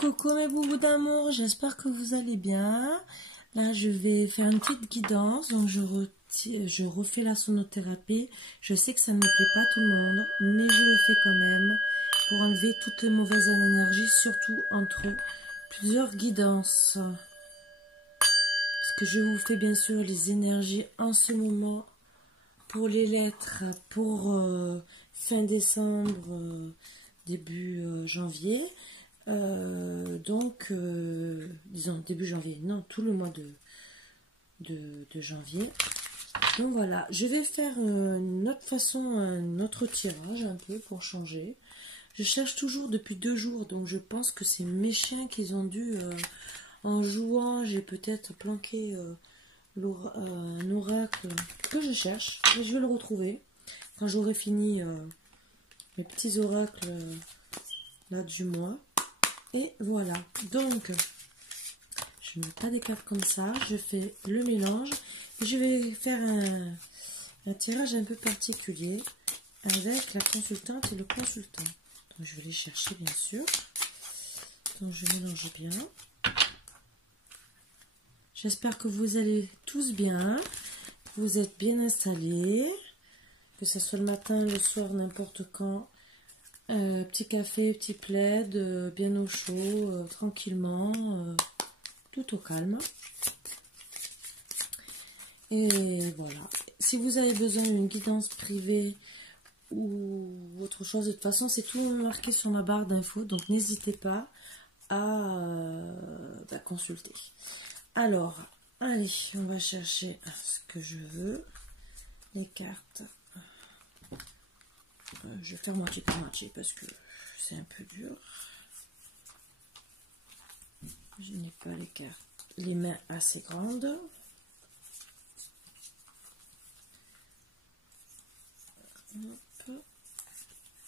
Coucou mes boubous d'amour, j'espère que vous allez bien. Là, je vais faire une petite guidance, donc je refais la sonothérapie. Je sais que ça ne plaît pas à tout le monde, mais je le fais quand même pour enlever toutes les mauvaises énergies, surtout entre plusieurs guidances. Parce que je vous fais bien sûr les énergies en ce moment pour les lettres, pour fin décembre, début janvier. Disons début janvier, non, tout le mois de janvier. Donc voilà, je vais faire une autre façon, un autre tirage un peu pour changer. Je cherche toujours depuis 2 jours, donc je pense que c'est mes chiens qu'ils ont dû, en jouant, j'ai peut-être planqué un oracle que je cherche. Et je vais le retrouver quand j'aurai fini mes petits oracles là du mois. Et voilà, donc je ne mets pas des cartes comme ça, je fais le mélange et je vais faire un tirage un peu particulier avec la consultante et le consultant. Donc je vais les chercher bien sûr, donc je mélange bien. J'espère que vous allez tous bien, que vous êtes bien installés, que ce soit le matin, le soir, n'importe quand. Petit café, petit plaid, bien au chaud, tranquillement, tout au calme. Et voilà. Si vous avez besoin d'une guidance privée ou autre chose, de toute façon, c'est tout marqué sur ma barre d'infos, donc n'hésitez pas à consulter. Alors, allez, on va chercher ce que je veux. Les cartes. Je vais faire moitié par moitié parce que c'est un peu dur. Je n'ai pas les mains assez grandes. Hop.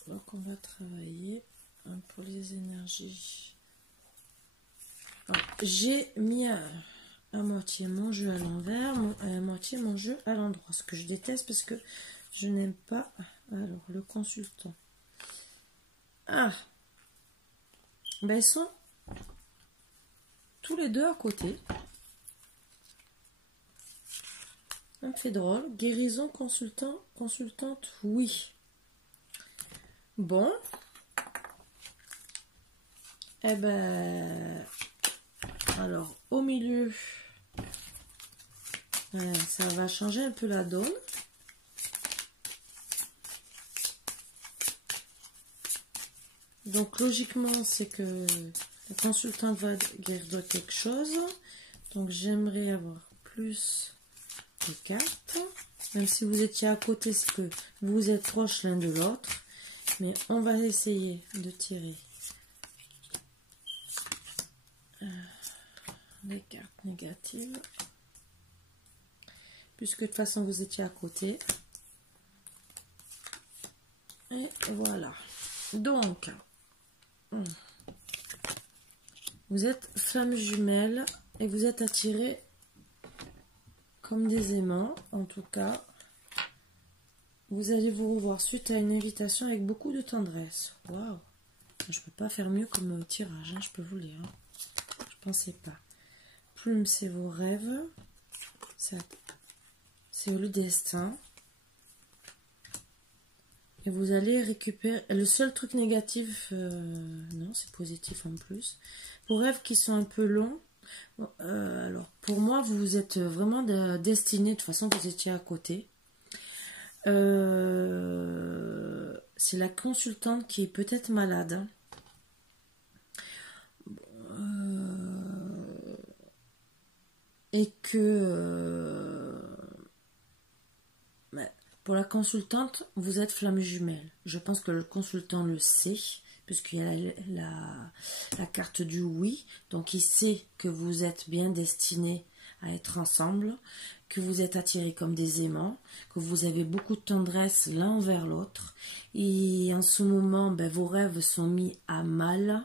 Donc on va travailler pour les énergies. J'ai mis à moitié mon jeu à l'envers, à moitié mon jeu à l'endroit. Ce que je déteste parce que je n'aime pas. Alors, le consultant. Ah, ben ils sont tous les deux à côté. Ça me fait drôle. Guérison, consultant, consultante, oui. Bon. Eh ben, alors, au milieu, ça va changer un peu la donne. Donc logiquement, c'est que la consultante va guérir quelque chose. Donc j'aimerais avoir plus de cartes. Même si vous étiez à côté, c'est que vous êtes proches l'un de l'autre. Mais on va essayer de tirer les cartes négatives. Puisque de toute façon, vous étiez à côté. Et voilà. Donc, vous êtes flammes jumelles et vous êtes attirés comme des aimants. En tout cas, vous allez vous revoir suite à une invitation avec beaucoup de tendresse. Waouh! Je peux pas faire mieux comme tirage, hein, je peux vous le dire. Hein. Je pensais pas. Plume, c'est vos rêves. C'est le destin. Et vous allez récupérer... Le seul truc négatif... non, c'est positif en plus. Vos rêves qui sont un peu longs. Alors, pour moi, vous êtes vraiment destinés. De toute façon, vous étiez à côté. C'est la consultante qui est peut-être malade. Et que... Pour la consultante, vous êtes flamme jumelle. Je pense que le consultant le sait, puisqu'il y a la carte du oui. Donc, il sait que vous êtes bien destinés à être ensemble, que vous êtes attirés comme des aimants, que vous avez beaucoup de tendresse l'un envers l'autre. Et en ce moment, vos rêves sont mis à mal.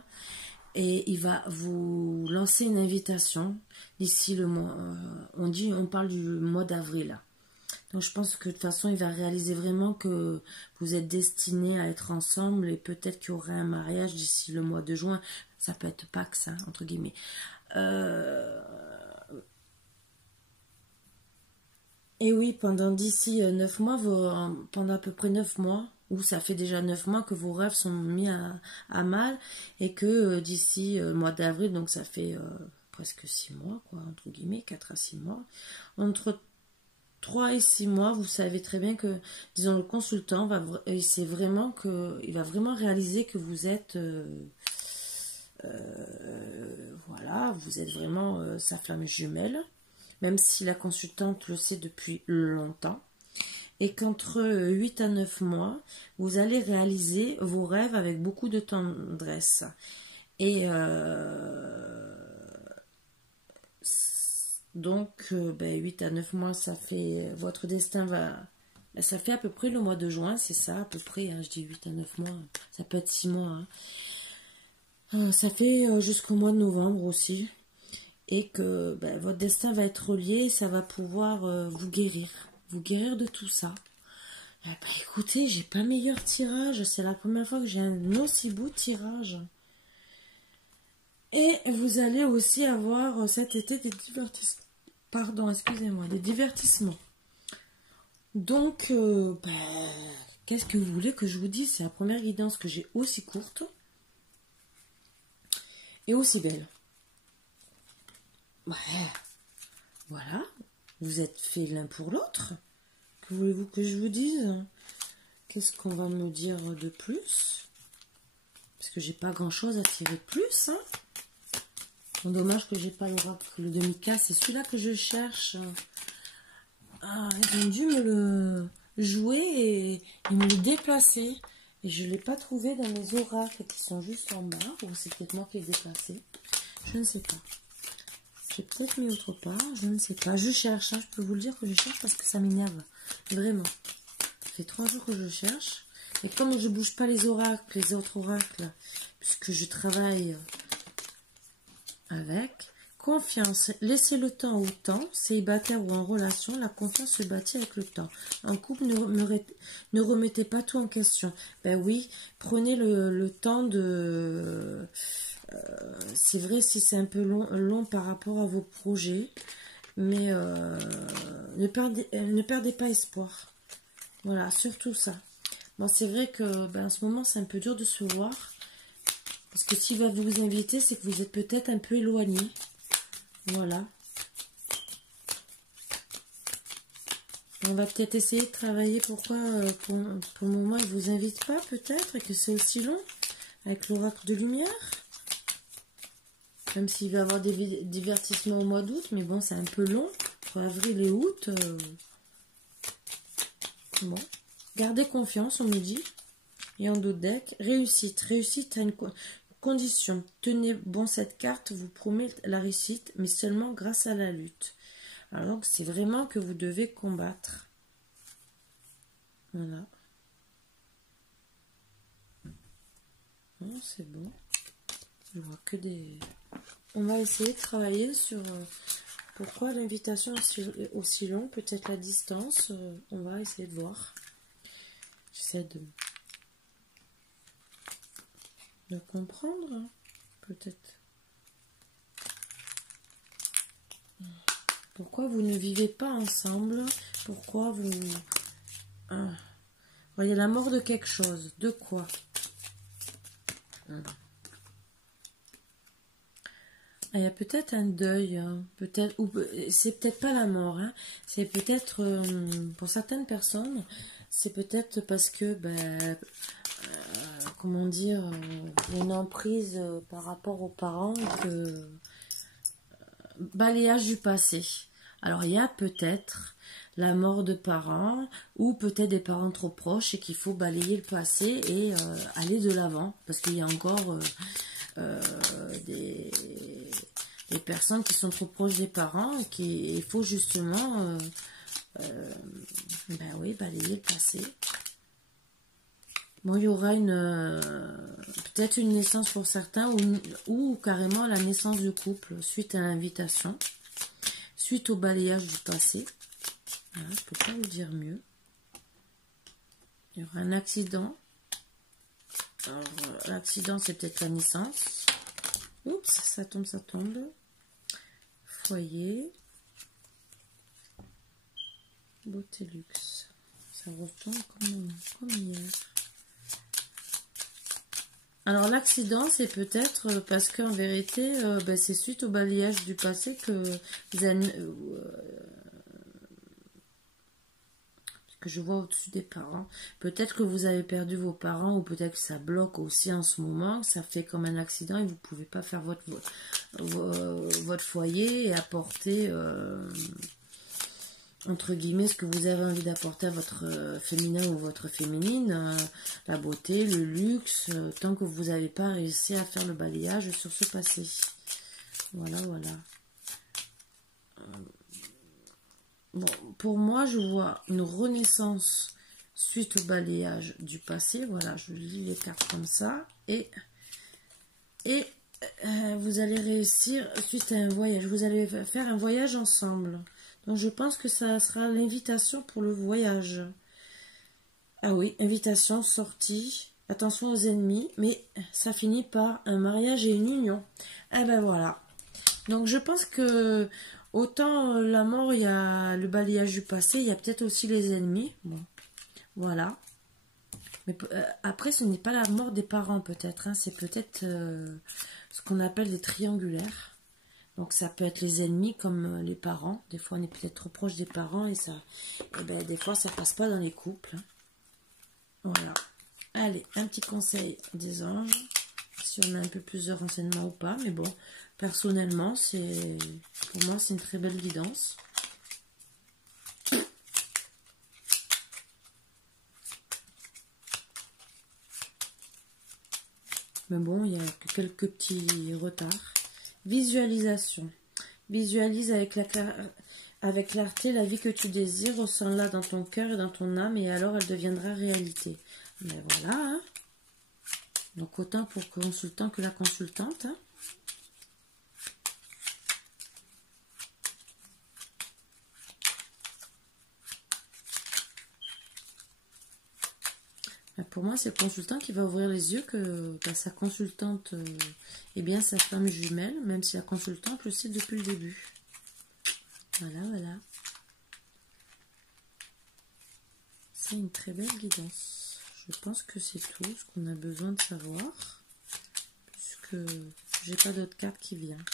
Et il va vous lancer une invitation d'ici le mois. On parle du mois d'avril. Donc je pense que de toute façon, il va réaliser vraiment que vous êtes destinés à être ensemble et peut-être qu'il y aurait un mariage d'ici le mois de juin. Ça peut être Pax, hein, entre guillemets. Et oui, pendant d'ici 9 mois, pendant à peu près 9 mois, ou ça fait déjà 9 mois que vos rêves sont mis à mal et que d'ici le mois d'avril, donc ça fait presque 6 mois, quoi, entre guillemets, 4 à 6 mois, entre 3 et 6 mois, vous savez très bien que, disons, le consultant c'est vraiment que, il va vraiment réaliser que vous êtes, voilà, vous êtes vraiment sa flamme jumelle, même si la consultante le sait depuis longtemps. Et qu'entre 8 à 9 mois, vous allez réaliser vos rêves avec beaucoup de tendresse. Et donc, 8 à 9 mois, ça fait, votre destin va, ça fait à peu près le mois de juin, c'est ça, à peu près, hein, je dis 8 à 9 mois, ça peut être 6 mois. Hein. Ça fait jusqu'au mois de novembre aussi. Et que votre destin va être relié et ça va pouvoir vous guérir de tout ça. Écoutez, j'ai pas meilleur tirage, c'est la première fois que j'ai un aussi beau tirage. Et vous allez aussi avoir cet été des divertissements. Pardon, excusez-moi, des divertissements. Donc, qu'est-ce que vous voulez que je vous dise? C'est la première guidance que j'ai aussi courte et aussi belle. Ouais, voilà, vous êtes faits l'un pour l'autre. Que voulez-vous que je vous dise? Qu'est-ce qu'on va me dire de plus? Parce que j'ai pas grand-chose à tirer de plus. Hein. Bon, dommage que j'ai pas l'oracle de Mika, c'est celui-là que je cherche. Ah, ils ont dû me le jouer et me le déplacer. Et je ne l'ai pas trouvé dans mes oracles qui sont juste en bas. Ou c'est peut-être moi qui l'ai déplacé. Je ne sais pas. J'ai peut-être mis autre part, je ne sais pas. Je cherche, hein, je peux vous le dire que je cherche parce que ça m'énerve. Vraiment. Ça fait 3 jours que je cherche. Et comme je ne bouge pas les oracles, les autres oracles, puisque je travaille avec, confiance. Laissez le temps au temps. Célibataire ou en relation, la confiance se bâtit avec le temps. En couple, ne remettez pas tout en question. Ben oui, prenez le temps de... c'est vrai si c'est un peu long par rapport à vos projets, mais ne perdez pas espoir. Voilà, surtout ça. Bon, c'est vrai que en ce moment, c'est un peu dur de se voir. Parce que s'il va vous inviter, c'est que vous êtes peut-être un peu éloigné. Voilà. On va peut-être essayer de travailler. Pourquoi pour le moment, il ne vous invite pas peut-être et que c'est aussi long avec l'oracle de lumière. Même s'il va y avoir des divertissements au mois d'août, mais bon, c'est un peu long. Entre avril et août. Bon. Gardez confiance, on me dit. Et en d'autres decks, réussite. Réussite à une condition. Tenez bon cette carte, vous promet la réussite, mais seulement grâce à la lutte. Alors, c'est vraiment que vous devez combattre. Voilà. Bon, c'est bon. Je vois que des... On va essayer de travailler sur pourquoi l'invitation aussi longue, peut-être la distance. On va essayer de voir. J'essaie de comprendre, hein, peut-être. Pourquoi vous ne vivez pas ensemble? Pourquoi vous... voyez la mort de quelque chose. De quoi? Il y a peut-être un deuil, hein, peut-être, ou c'est peut-être pas la mort, hein, c'est peut-être, pour certaines personnes, c'est peut-être parce que, comment dire, il y a une emprise par rapport aux parents, que balayage du passé. Alors il y a peut-être la mort de parents, ou peut-être des parents trop proches et qu'il faut balayer le passé et aller de l'avant, parce qu'il y a encore... des personnes qui sont trop proches des parents et qu'il faut justement balayer le passé. Bon, il y aura peut-être une naissance pour certains ou carrément la naissance du couple suite à l'invitation, suite au balayage du passé. Voilà, je ne peux pas vous dire mieux. Il y aura un accident. Alors, l'accident, c'est peut-être la naissance. Oups, ça tombe, ça tombe. Foyer. Beauté luxe. Ça retombe comme hier. Alors l'accident, c'est peut-être parce qu'en vérité, c'est suite au balayage du passé que je vois au-dessus des parents. Peut-être que vous avez perdu vos parents ou peut-être que ça bloque aussi en ce moment. Ça fait comme un accident et vous ne pouvez pas faire votre foyer et apporter... entre guillemets, ce que vous avez envie d'apporter à votre féminin ou votre féminine, la beauté, le luxe, tant que vous n'avez pas réussi à faire le balayage sur ce passé. Voilà, voilà. Bon, pour moi, je vois une renaissance suite au balayage du passé. Voilà, je lis les cartes comme ça. Et vous allez réussir suite à un voyage. Vous allez faire un voyage ensemble. Donc je pense que ça sera l'invitation pour le voyage. Ah oui, invitation, sortie, attention aux ennemis, mais ça finit par un mariage et une union. Eh ben voilà. Donc je pense que autant la mort, il y a le balayage du passé, il y a peut-être aussi les ennemis. Bon, voilà. Mais après, ce n'est pas la mort des parents peut-être, hein, c'est peut-être ce qu'on appelle des triangulaires. Donc ça peut être les ennemis comme les parents. Des fois on est peut-être trop proche des parents et ça, des fois ça passe pas dans les couples. Voilà. Allez, un petit conseil des anges. Si on a un peu plus de renseignements ou pas. Mais bon, personnellement, pour moi c'est une très belle guidance. Mais bon, il y a quelques petits retards. Visualisation. Visualise avec clarté la vie que tu désires, ressens-la dans ton cœur et dans ton âme, et alors elle deviendra réalité. Mais voilà. Hein. Donc autant pour le consultant que la consultante. Hein. Pour moi, c'est le consultant qui va ouvrir les yeux que sa consultante est bien sa femme jumelle, même si la consultante le sait depuis le début. Voilà, voilà. C'est une très belle guidance. Je pense que c'est tout ce qu'on a besoin de savoir, puisque j'ai pas d'autres cartes qui viennent.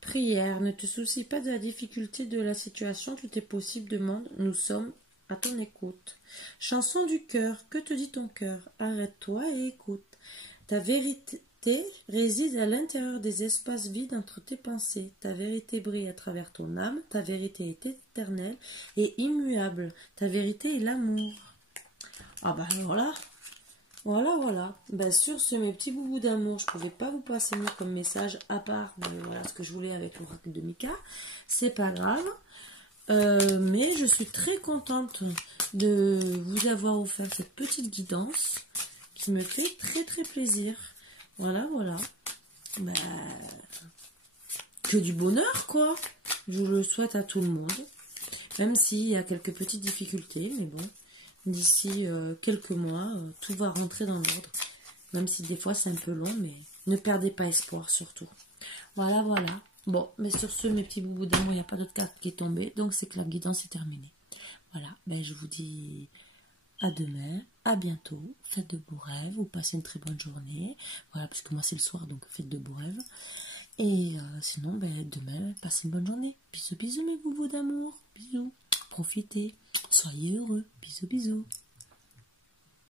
Prière, ne te soucie pas de la difficulté de la situation, tout est possible, demande, nous sommes à ton écoute. Chanson du cœur, que te dit ton cœur? Arrête-toi et écoute. Ta vérité réside à l'intérieur des espaces vides entre tes pensées. Ta vérité brille à travers ton âme. Ta vérité est éternelle et immuable. Ta vérité est l'amour. Ah bah alors là, voilà. Ben sur ce, mes petits boubous d'amour, je ne pouvais pas vous passer mieux comme message, à part voilà, ce que je voulais avec l'oracle de Mika. C'est pas grave. Mais je suis très contente de vous avoir offert cette petite guidance qui me fait très très plaisir. Voilà. Ben, que du bonheur quoi. Je vous le souhaite à tout le monde. Même s'il y a quelques petites difficultés, mais bon, d'ici quelques mois, tout va rentrer dans l'ordre. Même si des fois c'est un peu long, mais ne perdez pas espoir surtout. Voilà. Bon, mais sur ce, mes petits boubous d'amour, il n'y a pas d'autre carte qui est tombée, donc c'est que la guidance est terminée. Voilà, ben je vous dis à demain, à bientôt, faites de beaux rêves, ou passez une très bonne journée. Voilà, puisque moi c'est le soir, donc faites de beaux rêves. Et sinon, ben demain, passez une bonne journée. Bisous, bisous mes boubous d'amour, bisous. Profitez, soyez heureux, bisous, bisous.